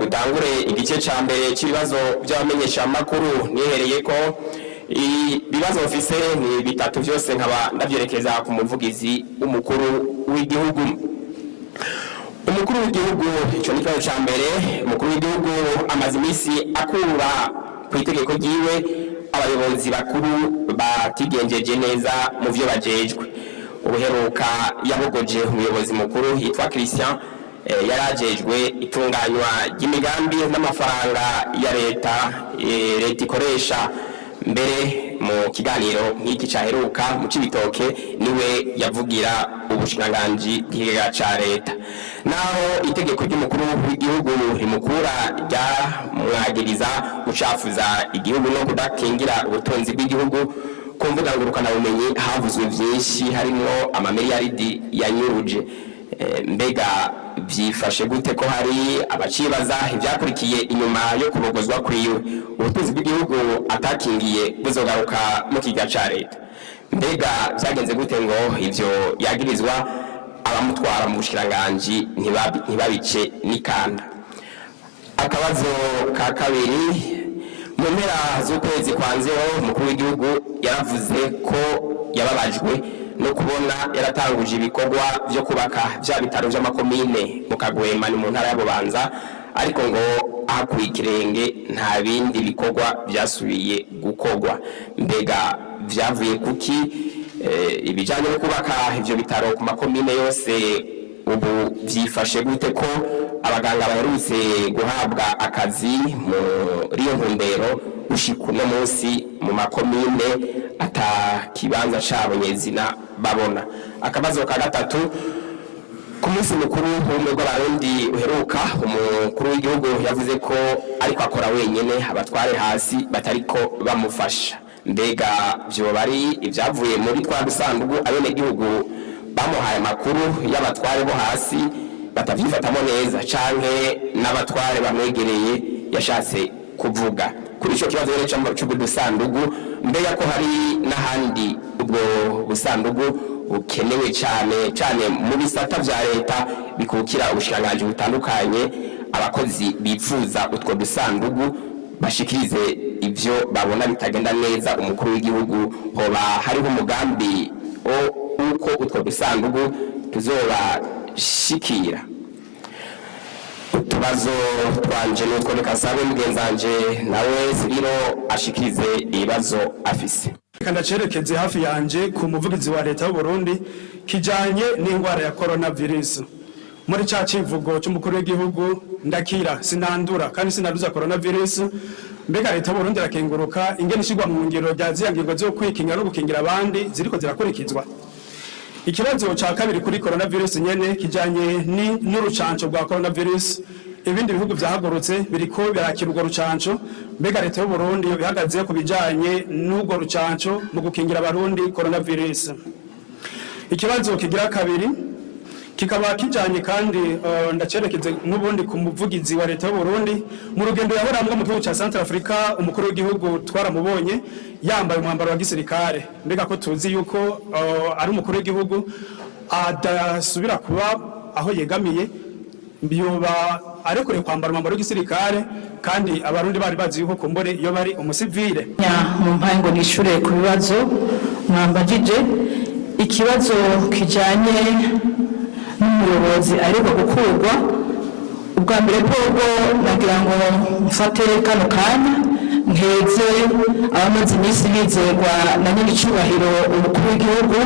dutangure igice ca mbere c'ibibazo by'abamenyesha makuru nihereye ko ibibazo bifise ni bitatu byose nkaba ndavyerekeza ku muvugizi w'umukuru w'igihugu. Umukuru w'igihugu ico ni kibazo ca mbere. Umukuru w'igihugu amaze imisi akura ku itegeko ryiwe abayobozi bakuru batigenjeje neza mu vyo bajejwe. Ubuheruka yabogoje umuyobozi mukuru yitwa Christian yarajejwe itunganywa ry'imigambi n'amafaranga ya leta ikoresha. Mbere mu kiganiro nk'iki caheruka mu Cibitoke niwe yavugira ubushikiranganji bw'ikigega ca leta. Naho itegeko ry'umukuru w'igihugu rimukura ryamwagiriza gucafuza igihugu no kudakingira ubutunzi bw'igihugu, ku mbuga ngurukanabumenyi havuzwe vyinshi harimwo amamiliyaridi yanyuruje. Mbega vyifashe gute ko hari abacibaza ivyakurikiye inyuma yo kubogozwa kwiwe? Ubutunzi bw'igihugu atakingiye buzogaruka mu kigega ca leta. Mbega vyagenze gute ngo ivyo yagirizwa abamutwara mu bushikiranganji ntibabice n'ikanda? Akabazo ka kabiri, mu mpera z'ukwezi kwa Nzero umukuru w'igihugu yaravuze ko yababajwe no kubona yaratanguje ibikorwa byo kubaka vya bitaro vy'amakomine mu Kagwema ni mu ntara ya Bubanza, ariko ngo akuye ikirenge nta bindi bikorwa vyasubiye gukorwa. Mbega vyavuye kuki? Ibijanye no kubaka ivyo bitaro ku makomine yose ubu vyifashe gute ko abaganga baherutse guhabwa akazi muri iyo ntumbero gushika uno munsi mu makomine ata kibanza cabo nyezina babona? Akabazo ka gatatu, ku munsi mukuru w'ubumwe bw'abarundi uheruka umukuru w'igihugu yavuze ko ariko akora wenyene abatware hasi batariko bamufasha. Mbega vyoba ari ivyavuye muri twa dusandugu abenegihugu bamuhaye amakuru y'abatware bo hasi batavyifatamo neza, canke n'abatware bamwegereye yashatse kuvuga? Kuri ico kibazo rero c'ubwo dusandugu, mbega ko hari n'ahandi ubwo busandugu bukenewe cane mu bisata vya leta bikukira ubushikiranganji butandukanye, abakozi bipfuza utwo dusandugu bashikirize ivyo babona bitagenda neza umukuru w'igihugu, hoba hariho umugambi uko utwo dusandugu tuzobashikira? Utubazo twanje nuko reka sabe mugenzanje nawe Siriro ashikirize ibibazo afise. Kandi acerekeze hafi yanje ku muvugizi wa leta y'u Burundi kijanye n'ingwara ya coronavirus. Muri ca civugo cy'umukuru w'igihugu ndakira sinandura kandi sinaduza coronavirus, mbega leta y'u Burundi rakenguruka ingene ishigwa mu ngiro rya ziyangingo zo kwikinga no gukingira abandi ziriko zirakurikizwa. Ikibazo ca kabiri kuri coronavirus nyene kijanye n'urucanco rwa coronavirus, ibindi bihugu vyahagurutse biriko birakira urwo rucanco, mbega leta y'u Burundi bihagaze ku bijanye n'urwo rucanco mu gukingira abarundi coronavirus. Ikibazo kigira kabiri kikaba kijanye kandi ndacerekeze n'ubundi ku muvugizi wa leta y'u Burundi mu rugendo yahoramwe mu gihugu ca Central Africa. Umukuru w'igihugu twaramubonye yambaye umwambaro wa gisirikare, mbega ko tuzi yuko ari umukuru w'igihugu adasubira kuba aho yegamiye, biyoba arekure kwambara umwambaro w'igisirikare kandi abarundi bari bazi yuko kumbore iyo bari umusivile. Mu mpango nishure ku bibazo mwambajije, ikibazo kijanye n'umuyobozi ariko gukurwa, ubwa mbere bwo nagira ngo mfate kano kanya nkeze abamaze imisi bizerwa na nyir'icubahiro umukuru w'igihugu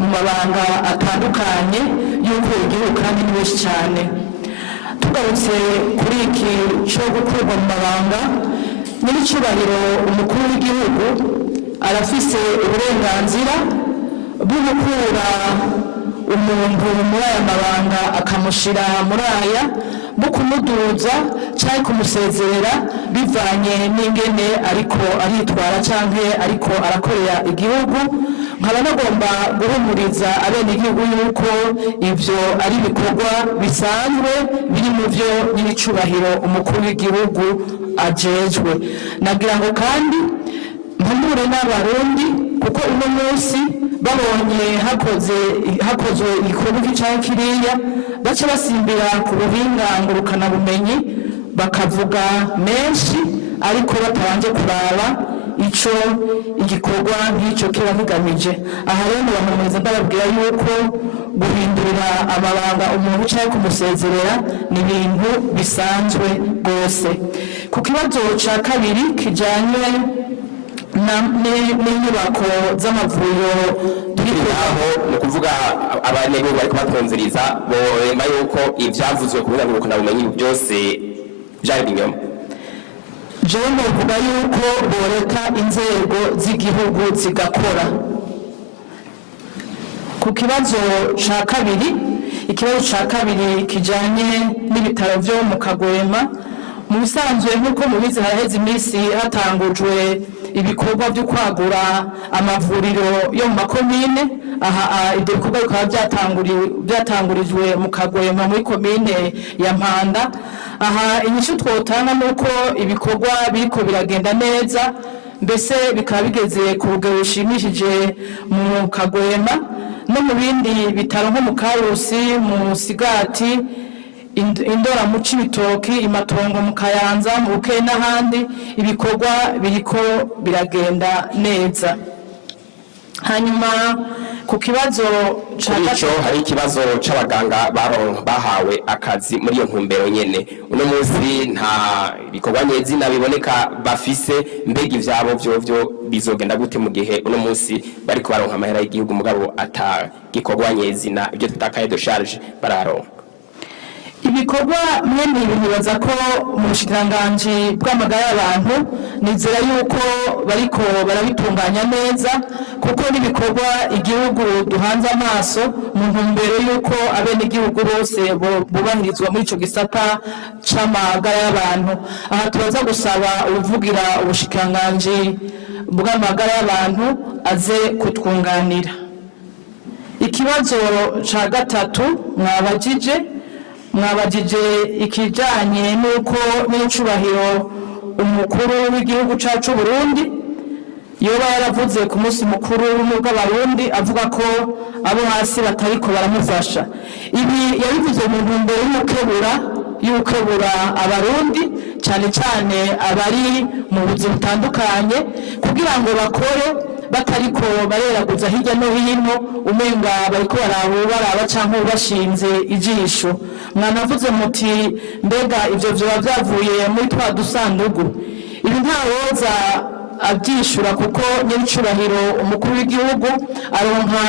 mu mabanga atandukanye y'uko igihugu kandi ni benshi cyane. Tugarutse kuri iki cyo gukurwa mu mabanga, nyir'icubahiro umukuru w'igihugu arafise uburenganzira bwo gukura umuntu muri aya mabanga akamushira muri aya, mu kumuduza cyangwa kumusezerera bivanye n'ingene ariko aritwara canke ariko arakorera igihugu. Nkaba nagomba guhumuriza abenegihugu yuko ivyo ari ibikorwa bisanzwe biri mu vyo nyir'icubahiro umukuru w'igihugu ajejwe. Nagira ngo kandi mpumure n'abarundi kuko uno munsi babonye hakozwe igikorwa cyangwa kiriya baca basimbira ku buhinga ngurukana bumenyi bakavuga menshi ariko batabanje kuraba ico igikorwa nk'icyo kiba kigamije. Aha rero nabahumuriza ndababwira yuko guhindurira amabanga umuntu cyangwa kumusezerera ni ibintu bisanzwe rwose. Ku kibazo cya kabiri kijyanye n'inyubako z'amavuriro aho ni ukuvuga abanyagihugu bariko batumviriza boremba yuko ivyavuzwe ku bumenyi bumenyi byose byari binyoma. jewe novuga yuko boreka inzego z'igihugu zigakora. Ku kibazo ca kabiri, ikibazo ca kabiri kijanye n'ibitaro vyo mu Kagwema, mu bisanzwe nk'uko mubizi haraheze iminsi hatangujwe ibikorwa byo kwagura amavuriro yo mu makomine. Aha ibyo bikorwa bikaba byatangurijwe mu Kagwema muri komine ya Mpanda. Aha inyishu twotanga nuko ibikorwa biriko biragenda neza, mbese bikaba bigeze ku rugero rushimishije mu Kagwema no mu bindi bitaro nko mu Karusi, mu Sigati, Indora mu Cibitoki, Imatongo mu Kayanza, mu Bukeye n'ahandi ibikorwa biriko biragenda neza. Hanyuma ku kibazo cyo hari ikibazo c'abaganga bahawe akazi muri iyo ntumbero nyene, uno munsi nta bikorwa nyezina biboneka bafise, mbega ivyabo vyovyo bizogenda gute mu gihe uno munsi bariko baronka amahera y'igihugu mugabo ata gikorwa nyezina ibyo tutakaye de charge bararonka? Ibikorwa mwene ibi nibaza ko mu bushikiranganji bw'amagara y'abantu nizera yuko bariko barabitunganya neza, kuko n'ibikorwa igihugu duhanze amaso mu ntumbero yuko abenegihugu bose bubahirizwa muri ico gisata c'amagara y'abantu. Aha tubaza gusaba ubuvugira ubushikiranganji bw'amagara y'abantu aze kutwunganira. Ikibazo ca gatatu mwabajije ikijanye nuko n'incubahiro umukuru w'igihugu cacu Burundi yoba yaravuze ku munsi mukuru w'ubumwe Barundi avuga ko abo hasi batariko baramufasha. Ibi yabivuze mu ntumbero y'ukebura abarundi cyane cyane abari mu buzi butandukanye kugira ngo bakore batariko bareraguza hirya no hino umenga bariko baraba canke bashinze ijisho. Mwanavuze muti mbega ivyo vyoba vyavuye muri twa dusandugu. Ibi ntawoza abyishura kuko nyiricubahiro umukuru w'igihugu aronka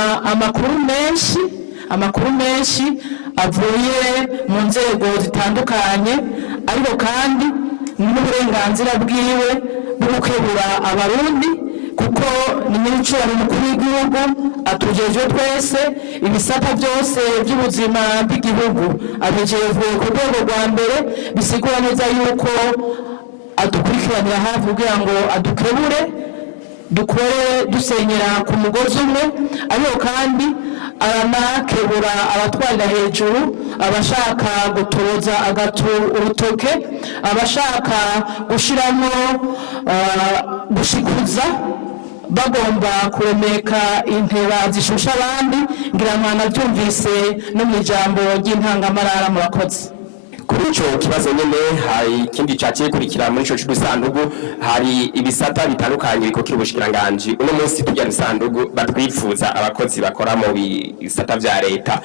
amakuru menshi avuye mu nzego zitandukanye, ariko kandi n'uburenganzira bwiwe bwo gukebura abarundi kuko ni nyiricubahiro umukuru w'igihugu atujejwe twese ibisata byose by'ubuzima bw'igihugu, abijejwe ku rwego rwa mbere, bisigura neza yuko adukurikiranira hafi kugira ngo adukebure dukore dusenyera ku mugozi umwe, ariko kandi aranakebura abatwarira hejuru, abashaka gutoroza urutoke, abashaka gushiramo gushikuza bagomba kuremeka inteba zishusha abandi. Ngira ngo nabyumvise no mu ijambo ry'intangamarara. Murakoze. Kuri ico kibazo nyene hari ikindi caciye kurikira muri ico cy'udusandugu, hari ibisata bitandukanye bikokira ubushikiranganji. Uno munsi tujya dusandugu batwifuza abakozi bakora mu bisata vya leta,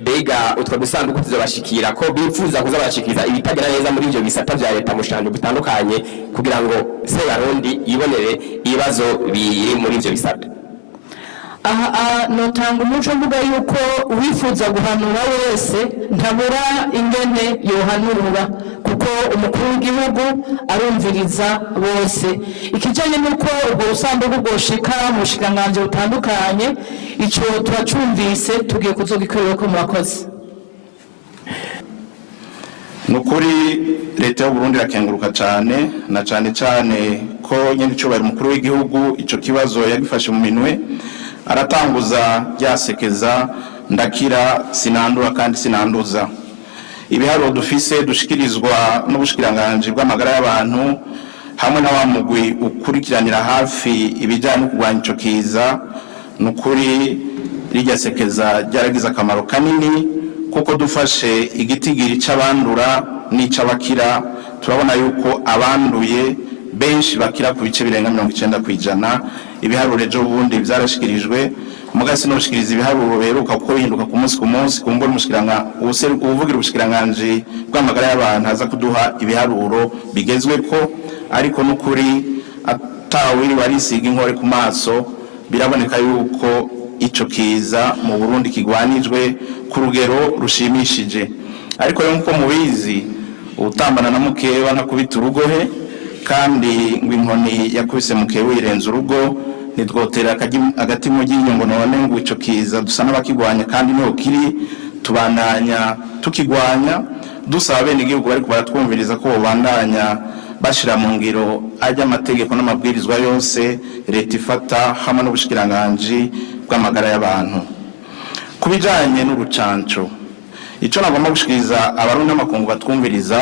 mbega utwo dusandugu tuzobashikira ko bifuza kuza barashikiriza ibitagera neza muri ivyo bisata vya leta mu shandu bitandukanye kugira ngo Sebarundi yibonere ibibazo biri muri ivyo bisata? Aha notanga umuco mvuga yuko uwifuza guhanura wese ntabura ingene yohanura kuko umukuru w'igihugu arumviriza bose. Ikijanye nuko ubwo busandugu bwoshika mu bushikiranganji butandukanye, ico turacumvise tugiye kuzogikorera ko. Murakoze. Nukuri leta y'u Burundi irakenguruka cyane na cyane ko nyiricubahiro umukuru w'igihugu ico kibazo yagifashe mu minwe, aratanguza ryasekeza ndakira sinandura kandi sinanduza. Ibiharuro dufise dushikirizwa n'ubushikiranganji bw'amagara y'abantu hamwe n'abamugwi ukurikiranira hafi ibijyanye no kurwanya ico kiza, nukuri riryasekeza ryaragize akamaro kanini kuko dufashe igitigiri c'abandura n'ic'abakira turabona yuko abanduye benshi bakira ku bice birenga 90%. Ibiharuro ejo bundi byarashikirijwe mugasi no gushikiriza ibiharuro beruka kuko bihinduka ku munsi kumbura uvugira ubushikiranganje bw'amagara y'abantu haza kuduha ibiharuro bigezwe ko, ariko n'ukuri atawiri warisiga inkore ku maso biraboneka yuko ico kiza mu Burundi kigwanijwe ku rugero rushimishije. Ariko rero nkuko mubizi utambana na mukeba ntakubita urugohe, kandi ngo inkoni yakubise mukeba yirenza urugo nitwotera agati mu ryinyo none ngo ico kiza dusa n'abakigwanya, kandi niho kiri tubandanya tukigwanya dusaba bene igihugu bari kubaratwumviriza ko bandanya bashira mu ngiro ajya amategeko n'amabwirizwa yose leta ifata hamwe n'ubushikiranganje bw'amagara y'abantu. Kubijanye n'urucanco, ico nagomba gushikiriza abarundi n'amakungu batwumviriza,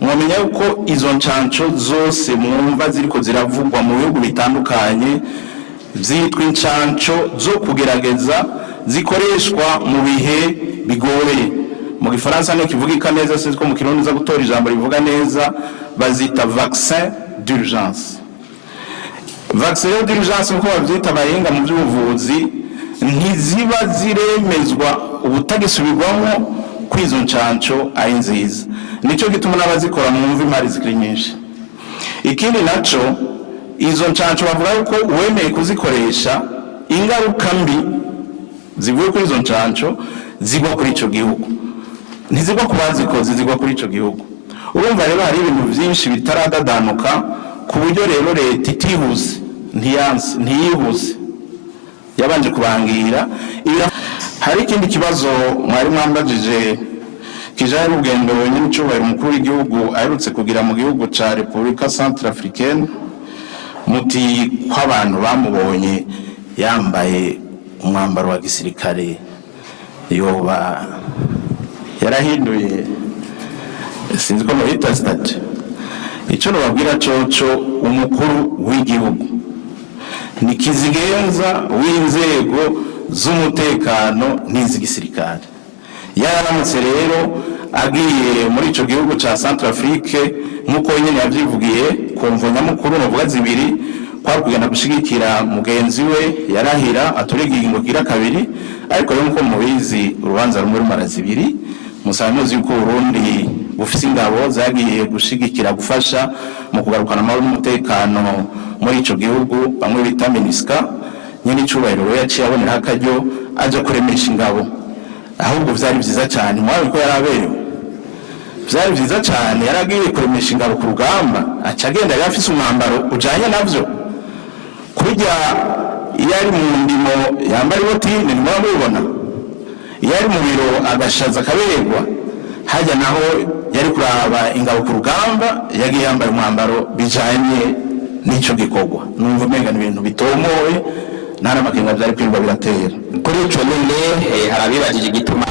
mwamenya yuko izo ncanco zose mwumva ziriko ziravugwa mu bihugu bitandukanye zitwa incanco zo kugerageza zikoreshwa mu bihe bigoye. Mu gifaransa no kivugika neza, siko mu kirundi za gutora ijambo rivuga neza, bazita vaccin d'urgence. Vaccin d'urgence uko bavyita bahinga mu by'ubuvuzi, ntiziba ziremezwa ubutagisubirwamo kwizo ncanco ari nziza. Nico gituma n'abazikora mwumva imari zikiri nyinshi. Ikindi naco, izo ncanco bavuga yuko uwemeye kuzikoresha ingaruka mbi zivuye kuri izo ncanco zigwa kuri ico gihugu, ntizigwa ku bazikoze, zigwa kuri ico gihugu. Urumva rero hari ibintu byinshi bitaradadanuka ku buryo rero leta itihuse ntiyihuse yabanje kubangira. Hari ikindi kibazo mwari mwambajije kijanye n'urugendo ny'icubahiro umukuru w'igihugu aherutse kugira mu gihugu ca Republika Centrafricaine, muti kw'abantu bamubonye yambaye umwambaro wa gisirikare yoba yarahinduye, sinzi ko mubita state. Ico nobabwira coco umukuru w'igihugu ni kizigenza w'inzego z'umutekano n'iz'igisirikare. Yaramutse rero agiye muri ico gihugu ca Centrafrique nkuko nyene yavyivugiye ku mvo nyamukuru novuga zibiri, kwa kugenda gushigikira mugenzi we yarahira aturega ingingo gira kabiri. Ariko rero nkuko mubizi urubanza rumwe rumara zibiri, musanuzi yuko Burundi bufise ingabo zagiye gushigikira gufasha mu kugarukana amahoro n'umutekano muri ico gihugu, bamwe bita MINUSCA. Nyene icubahiro we yaciye abonera akaryo aje kuremesha ingabo, ahubwo vyari vyiza cyane mwawe ko yaraberewe, vyari vyiza cyane. Yaragiye kuremesha ingabo ku rugamba, aca agenda yafise umwambaro ujanye navyo, kurya iyo ari mu ndimo yambara ibotine ntimwabibona, iyo ari mu biro agashaza akaberwa, hajya naho yari kuraba ingabo ku rugamba yagiye yambaye umwambaro bijanye n'ico gikorwa. Numva umenga ibintu bitomoye nta n'amakenga vyari kwirwa biratera. Kuri ico nyene harabibajije igituma